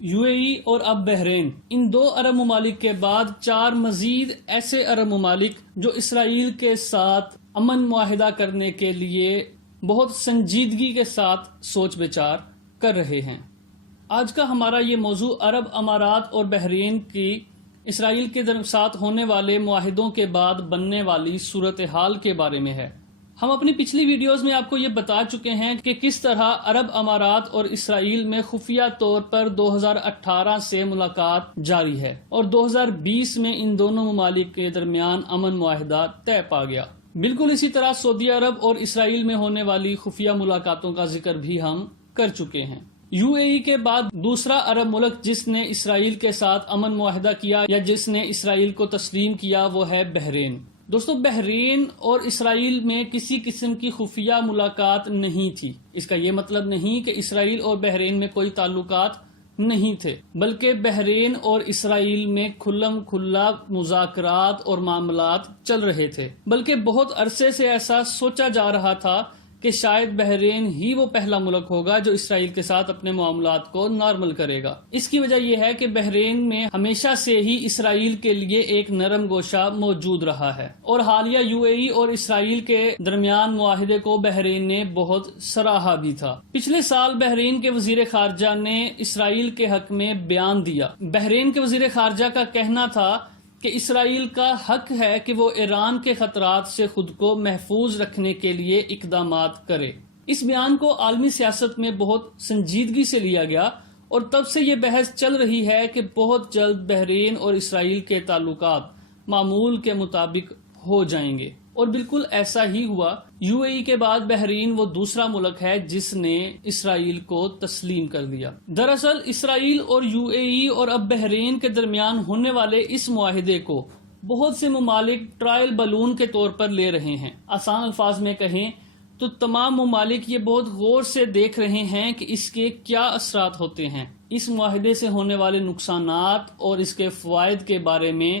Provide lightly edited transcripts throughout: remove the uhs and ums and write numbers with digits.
You اے ای اور اب بحرین، ان 2 عرب ممالک کے بعد 4 مزید ایسے عرب ممالک جو اسرائیل کے ساتھ امن معاہدہ کرنے کے لیے بہت سنجیدگی کے ساتھ سوچ بچار کر رہے ہیں۔ آج کا ہمارا یہ موضوع عرب امارات اور بحرین کی اسرائیل کے ساتھ ہونے والے معاہدوں کے بعد بننے والی صورتحال کے بارے میں ہے۔ ہم اپنی پچھلی ویڈیوز میں آپ کو یہ بتا چکے ہیں کہ کس طرح عرب امارات اور اسرائیل میں خفیہ طور پر 2018 سے ملاقات جاری ہے اور 2020 میں ان دونوں ممالک کے درمیان امن معاہدہ طے پا گیا۔ بالکل اسی طرح سعودی عرب اور اسرائیل میں ہونے والی خفیہ ملاقاتوں کا ذکر بھی ہم کر چکے ہیں۔ یو اے ای کے بعد دوسرا عرب ملک جس نے اسرائیل کے ساتھ امن معاہدہ کیا یا جس نے اسرائیل کو تسلیم کیا وہ ہے بحرین۔ دوستو، بحرین اور اسرائیل میں کسی قسم کی خفیہ ملاقات نہیں تھی۔ اس کا یہ مطلب نہیں کہ اسرائیل اور بحرین میں کوئی تعلقات نہیں تھے، بلکہ بحرین اور اسرائیل میں کھلم کھلا مذاکرات اور معاملات چل رہے تھے، بلکہ بہت عرصے سے ایسا سوچا جا رہا تھا کہ شاید بحرین ہی وہ پہلا ملک ہوگا جو اسرائیل کے ساتھ اپنے معاملات کو نارمل کرے گا۔ اس کی وجہ یہ ہے کہ بحرین میں ہمیشہ سے ہی اسرائیل کے لیے ایک نرم گوشہ موجود رہا ہے، اور حالیہ یو اے ای اور اسرائیل کے درمیان معاہدے کو بحرین نے بہت سراہا بھی تھا۔ پچھلے سال بحرین کے وزیر خارجہ نے اسرائیل کے حق میں بیان دیا۔ بحرین کے وزیر خارجہ کا کہنا تھا کہ اسرائیل کا حق ہے کہ وہ ایران کے خطرات سے خود کو محفوظ رکھنے کے لیے اقدامات کرے۔ اس بیان کو عالمی سیاست میں بہت سنجیدگی سے لیا گیا اور تب سے یہ بحث چل رہی ہے کہ بہت جلد بحرین اور اسرائیل کے تعلقات معمول کے مطابق ہو جائیں گے، اور بالکل ایسا ہی ہوا۔ یو اے ای کے بعد بحرین وہ دوسرا ملک ہے جس نے اسرائیل کو تسلیم کر دیا۔ دراصل اسرائیل اور یو اے ای اور اب بحرین کے درمیان ہونے والے اس معاہدے کو بہت سے ممالک ٹرائل بلون کے طور پر لے رہے ہیں۔ آسان الفاظ میں کہیں تو تمام ممالک یہ بہت غور سے دیکھ رہے ہیں کہ اس کے کیا اثرات ہوتے ہیں۔ اس معاہدے سے ہونے والے نقصانات اور اس کے فوائد کے بارے میں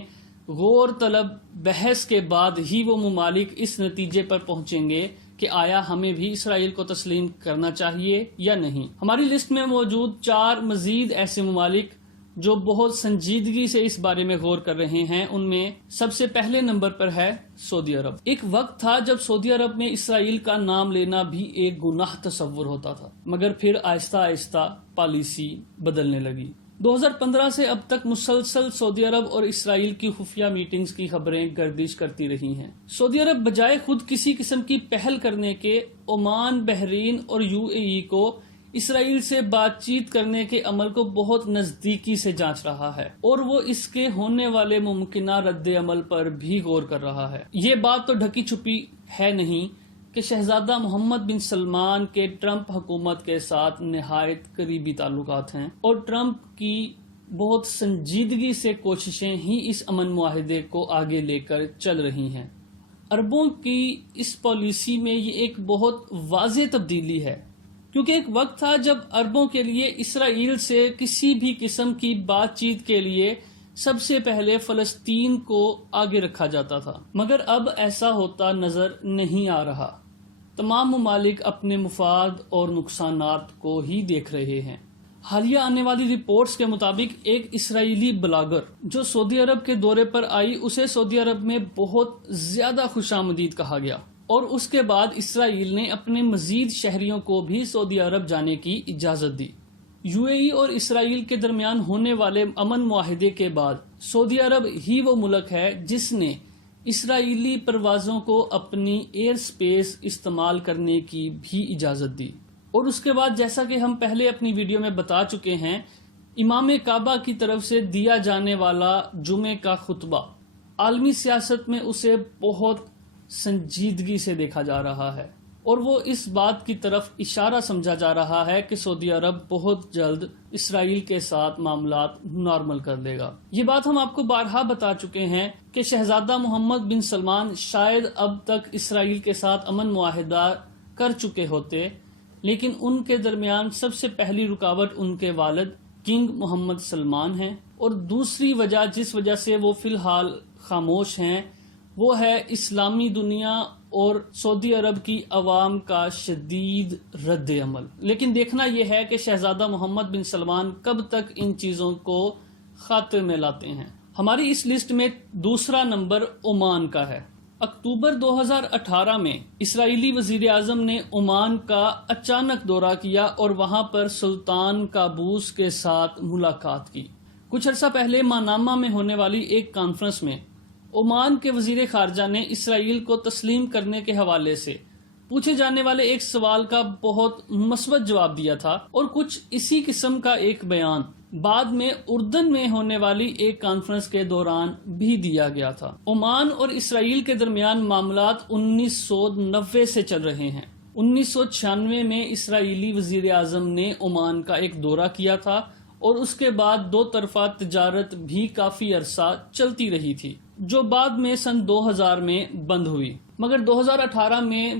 غور طلب بحث کے بعد ہی وہ ممالک اس نتیجے پر پہنچیں گے کہ آیا ہمیں بھی اسرائیل کو تسلیم کرنا چاہیے یا نہیں۔ ہماری لسٹ میں موجود 4 مزید ایسے ممالک جو بہت سنجیدگی سے اس بارے میں غور کر رہے ہیں، ان میں سب سے پہلے نمبر پر ہے سعودی عرب۔ ایک وقت تھا جب سعودی عرب میں اسرائیل کا نام لینا بھی ایک گناہ تصور ہوتا تھا، مگر پھر آہستہ آہستہ پالیسی بدلنے لگی۔ 2015 سے اب تک مسلسل سعودی عرب اور اسرائیل کی خفیہ میٹنگز کی خبریں گردش کرتی رہی ہیں۔ سعودی عرب بجائے خود کسی قسم کی پہل کرنے کے عمان، بحرین اور یو اے ای کو اسرائیل سے بات چیت کرنے کے عمل کو بہت نزدیکی سے جانچ رہا ہے، اور وہ اس کے ہونے والے ممکنہ رد عمل پر بھی غور کر رہا ہے۔ یہ بات تو ڈھکی چھپی ہے نہیں کہ شہزادہ محمد بن سلمان کے ٹرمپ حکومت کے ساتھ نہایت قریبی تعلقات ہیں، اور ٹرمپ کی بہت سنجیدگی سے کوششیں ہی اس امن معاہدے کو آگے لے کر چل رہی ہیں۔ عربوں کی اس پالیسی میں یہ ایک بہت واضح تبدیلی ہے، کیونکہ ایک وقت تھا جب عربوں کے لیے اسرائیل سے کسی بھی قسم کی بات چیت کے لیے سب سے پہلے فلسطین کو آگے رکھا جاتا تھا، مگر اب ایسا ہوتا نظر نہیں آ رہا۔ تمام ممالک اپنے مفاد اور نقصانات کو ہی دیکھ رہے ہیں۔ حالیہ آنے والی رپورٹس کے مطابق ایک اسرائیلی بلاگر جو سعودی عرب کے دورے پر آئی، اسے سعودی عرب میں بہت زیادہ خوش آمدید کہا گیا، اور اس کے بعد اسرائیل نے اپنے مزید شہریوں کو بھی سعودی عرب جانے کی اجازت دی۔ یو اے ای اور اسرائیل کے درمیان ہونے والے امن معاہدے کے بعد سعودی عرب ہی وہ ملک ہے جس نے اسرائیلی پروازوں کو اپنی ایئر سپیس استعمال کرنے کی بھی اجازت دی، اور اس کے بعد جیسا کہ ہم پہلے اپنی ویڈیو میں بتا چکے ہیں، امام کعبہ کی طرف سے دیا جانے والا جمعے کا خطبہ عالمی سیاست میں اسے بہت سنجیدگی سے دیکھا جا رہا ہے، اور وہ اس بات کی طرف اشارہ سمجھا جا رہا ہے کہ سعودی عرب بہت جلد اسرائیل کے ساتھ معاملات نارمل کر لے گا۔ یہ بات ہم آپ کو بارہا بتا چکے ہیں کہ شہزادہ محمد بن سلمان شاید اب تک اسرائیل کے ساتھ امن معاہدہ کر چکے ہوتے، لیکن ان کے درمیان سب سے پہلی رکاوٹ ان کے والد کنگ محمد سلمان ہیں، اور دوسری وجہ جس وجہ سے وہ فی الحال خاموش ہیں وہ ہے اسلامی دنیا اور سعودی عرب کی عوام کا شدید رد عمل۔ لیکن دیکھنا یہ ہے کہ شہزادہ محمد بن سلمان کب تک ان چیزوں کو خاطر میں لاتے ہیں۔ ہماری اس لسٹ میں دوسرا نمبر عمان کا ہے۔ اکتوبر 2018 میں اسرائیلی وزیر اعظم نے عمان کا اچانک دورہ کیا اور وہاں پر سلطان قابوس کے ساتھ ملاقات کی۔ کچھ عرصہ پہلے مانامہ میں ہونے والی ایک کانفرنس میں عمان کے وزیر خارجہ نے اسرائیل کو تسلیم کرنے کے حوالے سے پوچھے جانے والے ایک سوال کا بہت مثبت جواب دیا تھا، اور کچھ اسی قسم کا ایک بیان بعد میں اردن میں ہونے والی ایک کانفرنس کے دوران بھی دیا گیا تھا۔ عمان اور اسرائیل کے درمیان معاملات 1990 سے چل رہے ہیں۔ 1996 میں اسرائیلی وزیر اعظم نے عمان کا ایک دورہ کیا تھا اور اس کے بعد دو طرفہ تجارت بھی کافی عرصہ چلتی رہی تھی، جو بعد میں سن 2000 میں بند ہوئی۔ مگر 2018 میں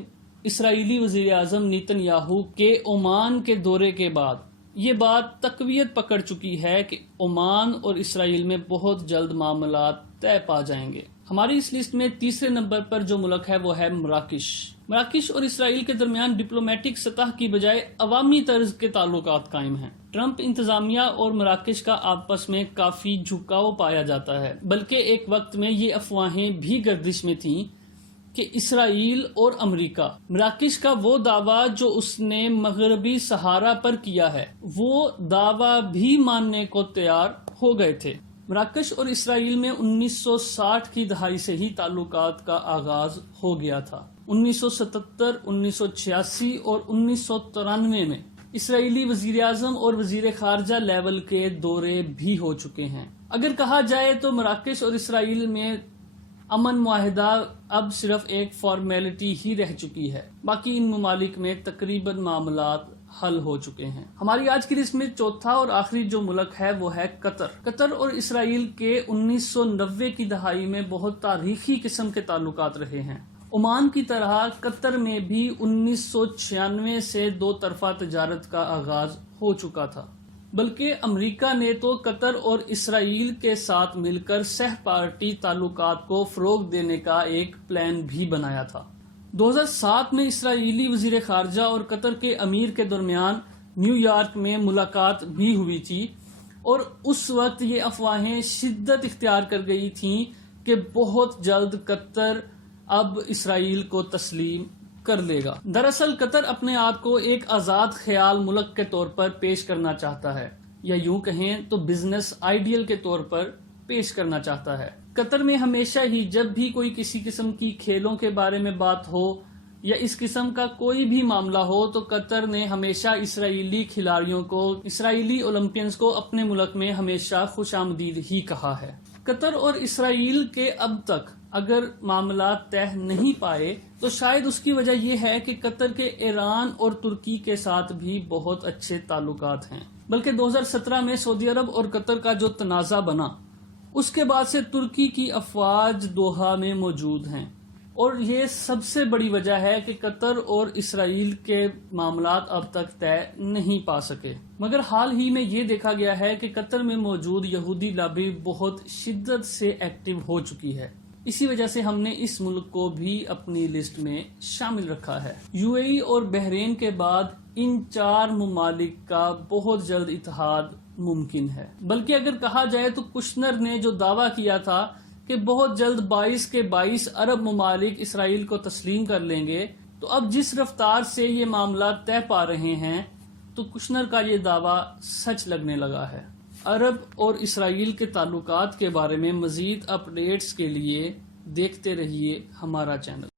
اسرائیلی وزیر اعظم نیتن یاہو کے عمان کے دورے کے بعد یہ بات تقویت پکڑ چکی ہے کہ عمان اور اسرائیل میں بہت جلد معاملات طے پا جائیں گے۔ ہماری اس لسٹ میں تیسرے نمبر پر جو ملک ہے وہ ہے مراکش۔ مراکش اور اسرائیل کے درمیان ڈپلومیٹک سطح کی بجائے عوامی طرز کے تعلقات قائم ہیں۔ ٹرمپ انتظامیہ اور مراکش کا آپس میں کافی جھکاؤ پایا جاتا ہے، بلکہ ایک وقت میں یہ افواہیں بھی گردش میں تھیں کہ اسرائیل اور امریکہ مراکش کا وہ دعویٰ جو اس نے مغربی صحارا پر کیا ہے، وہ دعویٰ بھی ماننے کو تیار ہو گئے تھے۔ مراکش اور اسرائیل میں 1960 کی دہائی سے ہی تعلقات کا آغاز ہو گیا تھا۔ 1977، 1986 اور 1993 میں اسرائیلی وزیر اعظم اور وزیر خارجہ لیول کے دورے بھی ہو چکے ہیں۔ اگر کہا جائے تو مراکش اور اسرائیل میں امن معاہدہ اب صرف ایک فارمیلٹی ہی رہ چکی ہے، باقی ان ممالک میں تقریباً معاملات حل ہو چکے ہیں۔ ہماری آج کی لسٹ میں چوتھا اور آخری جو ملک ہے وہ ہے قطر۔ قطر اور اسرائیل کے 1990 کی دہائی میں بہت تاریخی قسم کے تعلقات رہے ہیں۔ عمان کی طرح قطر میں بھی 1996 سے دو طرفہ تجارت کا آغاز ہو چکا تھا، بلکہ امریکہ نے تو قطر اور اسرائیل کے ساتھ مل کر سہ پارٹی تعلقات کو فروغ دینے کا ایک پلان بھی بنایا تھا۔ 2007 میں اسرائیلی وزیر خارجہ اور قطر کے امیر کے درمیان نیو یارک میں ملاقات بھی ہوئی تھی، اور اس وقت یہ افواہیں شدت اختیار کر گئی تھیں کہ بہت جلد قطر اب اسرائیل کو تسلیم کر لے گا۔ دراصل قطر اپنے آپ کو ایک آزاد خیال ملک کے طور پر پیش کرنا چاہتا ہے، یا یوں کہیں تو بزنس آئیڈیل کے طور پر پیش کرنا چاہتا ہے۔ قطر میں ہمیشہ ہی جب بھی کوئی کسی قسم کی کھیلوں کے بارے میں بات ہو یا اس قسم کا کوئی بھی معاملہ ہو تو قطر نے ہمیشہ اسرائیلی کھلاڑیوں کو، اسرائیلی اولمپئنز کو اپنے ملک میں ہمیشہ خوش آمدید ہی کہا ہے۔ قطر اور اسرائیل کے اب تک اگر معاملات طے نہیں پائے تو شاید اس کی وجہ یہ ہے کہ قطر کے ایران اور ترکی کے ساتھ بھی بہت اچھے تعلقات ہیں، بلکہ 2017 میں سعودی عرب اور قطر کا جو تنازع بنا اس کے بعد سے ترکی کی افواج دوحہ میں موجود ہیں، اور یہ سب سے بڑی وجہ ہے کہ قطر اور اسرائیل کے معاملات اب تک طے نہیں پا سکے۔ مگر حال ہی میں یہ دیکھا گیا ہے کہ قطر میں موجود یہودی لابی بہت شدت سے ایکٹیو ہو چکی ہے، اسی وجہ سے ہم نے اس ملک کو بھی اپنی لسٹ میں شامل رکھا ہے۔ یو اے ای اور بحرین کے بعد ان چار ممالک کا بہت جلد اتحاد ممکن ہے، بلکہ اگر کہا جائے تو کشنر نے جو دعویٰ کیا تھا کہ بہت جلد 22 کے 22 عرب ممالک اسرائیل کو تسلیم کر لیں گے، تو اب جس رفتار سے یہ معاملات طے پا رہے ہیں تو کشنر کا یہ دعویٰ سچ لگنے لگا ہے۔ عرب اور اسرائیل کے تعلقات کے بارے میں مزید اپ ڈیٹس کے لیے دیکھتے رہیے ہمارا چینل۔